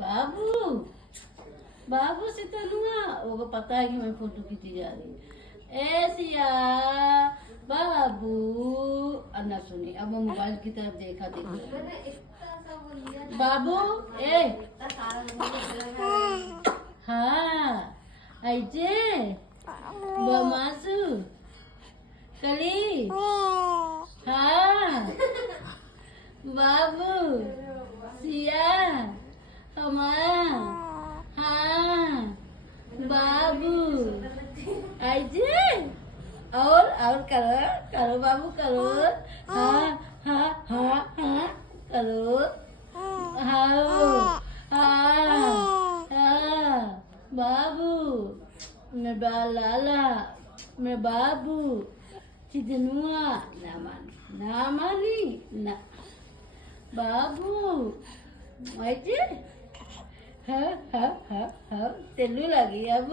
बाबू बाबू से तनुआ वो पता है कि मैं फोटो खींची जा रही ऐसिया बाबू अन्ना सुनी अब वो मोबाइल की तरफ देखा देखो बाबू ए हाँ ऐसे बमासु कली हाँ बाबू सिया हमारा हाँ बाबू ऐसे और करो करो बाबू करो हाँ हाँ हाँ हाँ करो हाँ हाँ हाँ बाबू मैं लाला मैं बाबू चिदनुआ ना मानी ना बाबू ऐसे हाँ हाँ हाँ हाँ तेलू लगी अब